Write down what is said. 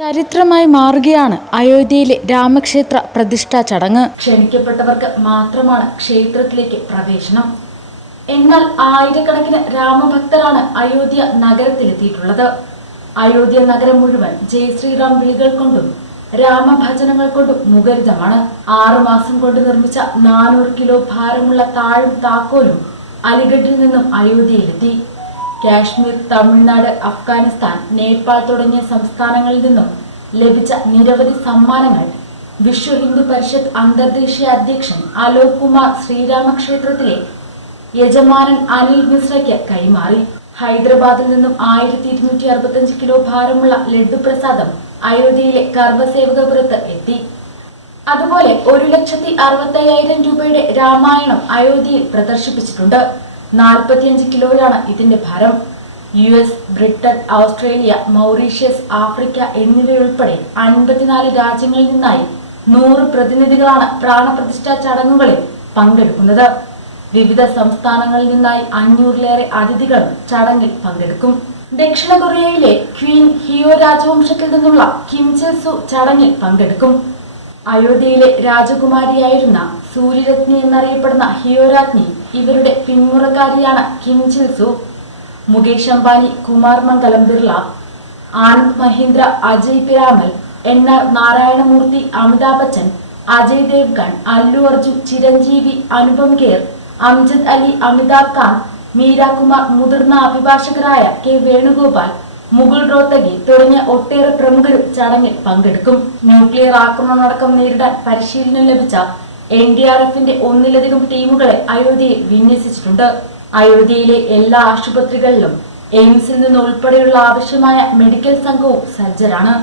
ചരിത്രമായി മാറുകയാണ് അയോധ്യയിലെ രാമക്ഷേത്ര പ്രതിഷ്ഠാ ചടങ്ങ്. ക്ഷണിക്കപ്പെട്ടവർക്ക് മാത്രമാണ് ക്ഷേത്രത്തിലേക്ക് പ്രവേശനം. എന്നാൽ ആയിരക്കണക്കിന് രാമഭക്തരാണ് അയോധ്യ നഗരത്തിലെത്തിയിട്ടുള്ളത്. അയോധ്യ നഗരം മുഴുവൻ ജയ് ശ്രീറാം വിളികൾ കൊണ്ടും രാമഭജനങ്ങൾ കൊണ്ടും മുഖരിതമാണ്. 6 മാസം കൊണ്ട് നിർമ്മിച്ച 400 കിലോ ഭാരമുള്ള താഴും താക്കോലും അലിഗഡിൽ നിന്നും അയോധ്യയിലെത്തി. കാശ്മീർ, തമിഴ്നാട്, അഫ്ഗാനിസ്ഥാൻ, നേപ്പാൾ തുടങ്ങിയ സംസ്ഥാനങ്ങളിൽ നിന്നും ലഭിച്ച നിരവധി സമ്മാനങ്ങൾ വിശ്വ ഹിന്ദു പരിഷത്ത് അന്തർദേശീയ അധ്യക്ഷൻ അലോക് കുമാർ ശ്രീരാമക്ഷേത്രത്തിലെ യജമാനൻ അനിൽ മിശ്രയ്ക്ക് കൈമാറി. ഹൈദരാബാദിൽ നിന്നും 1265 കിലോ ഭാരമുള്ള ലഡ്ഡു പ്രസാദം അയോധ്യയിലെ കർവ്വസേവകപുരത്ത് എത്തി. അതുപോലെ 1,65,000 രൂപയുടെ രാമായണം അയോധ്യയിൽ പ്രദർശിപ്പിച്ചിട്ടുണ്ട്. 45 കിലോയാണ് ഇതിന്റെ ഭാരം. US, Britain, Australia, Mauritius, Africa എന്നിവയുൾപ്പെടെ 54 രാജ്യങ്ങളിൽ നിന്നായി 100 പ്രതിനിധികളാണ് പ്രാണപ്രതിഷ്ഠാ ചടങ്ങുകളിൽ പങ്കെടുക്കുന്നത്. വിവിധ സംസ്ഥാനങ്ങളിൽ നിന്നായി 500-ലേറെ അതിഥികളും ചടങ്ങിൽ പങ്കെടുക്കും. ദക്ഷിണ കൊറിയയിലെ ക്വീൻ ഹിയോ രാജവംശത്തിൽ നിന്നുള്ള കിം ചിൽ സു ചടങ്ങിൽ പങ്കെടുക്കും. അയോധ്യയിലെ രാജകുമാരിയായിരുന്ന സൂര്യരത്നി എന്നറിയപ്പെടുന്ന ഹിയോ രാജ്ഞി ഇവരുടെ പിന്മുറക്കാരിയാണ് കിം ചിൽ സു. മുകേഷ് അംബാനി, കുമാർ മംഗലം ബിർള, ആനന്ദ് മഹീന്ദ്ര, അജയ് പിരാമൽ, NR നാരായണമൂർത്തി, അമിതാഭ് ബച്ചൻ, അജയ് ദേവ്ഗൺ, അല്ലു അർജുൻ, ചിരഞ്ജീവി, അനുപം ഖേർ, അംജദ് അലി, അമിതാഭ് കാന്ത്, മീര കുമാർ, മുതിർന്ന അഭിഭാഷകരായ K വേണുഗോപാൽ, മുകുൾ റോത്തഗി തുടങ്ങിയ ഒട്ടേറെ പ്രമുഖരും ചടങ്ങിൽ പങ്കെടുക്കും. ന്യൂക്ലിയർ ആക്രമണമടക്കം നേരിടാൻ പരിശീലനം ലഭിച്ച NDRFന്റെ 1-ലധികം ടീമുകളെ അയോധ്യയിൽ വിന്യസിച്ചിട്ടുണ്ട്. അയോധ്യയിലെ എല്ലാ ആശുപത്രികളിലും എയിംസിൽ നിന്ന് ഉൾപ്പെടെയുള്ള ആവശ്യമായ മെഡിക്കൽ സംഘവും സജ്ജരാണ്.